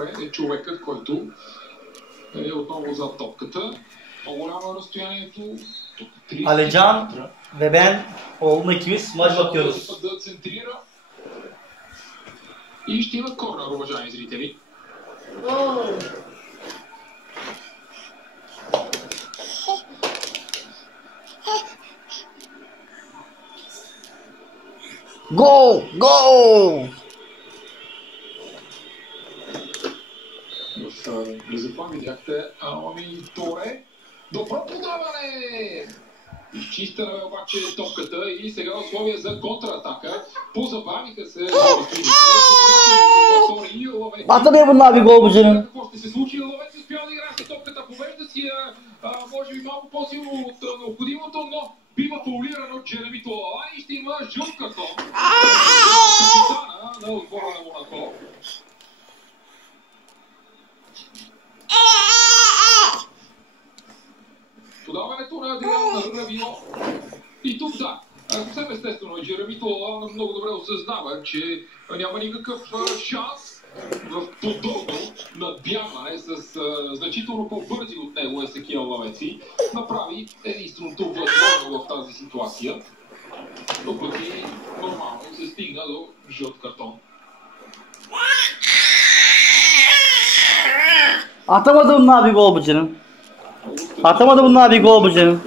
Торе е човекът, който е отново зад топката. Много голямо разстоянието. Alican ve ben oğlum ikimiz maç bakıyoruz. Да центрира. И ще има корнер, уважаеми зрители. Гол! Гол! Незапомня видяхте Ами Торе. Добро подаване! Изчистена е обаче топката и сега условия за контратака. Позабавиха се. Ata be bunlar bir gol bu canım. Какво ще се случи? Ловец успял да играе с топката. Повежда си може би малко по-силно от необходимото, но бива фаулиран от Джереми Толала и ще има жълт картон. Капитана на отбора на Монако. Подаването на Адриан Равио. И тук да, съвсем естествено е, Джереми Толала много добре осъзнава, че няма никакъв шанс в подобно надбягване с значително по-бързи от него Есекиел Лавеци. Направи единственото възможно в тази ситуация. Но пък и нормално се стигна до жълт картон. Atamadı bunlar bir gol bu canım. Atamadı bunlar bir gol bu canım.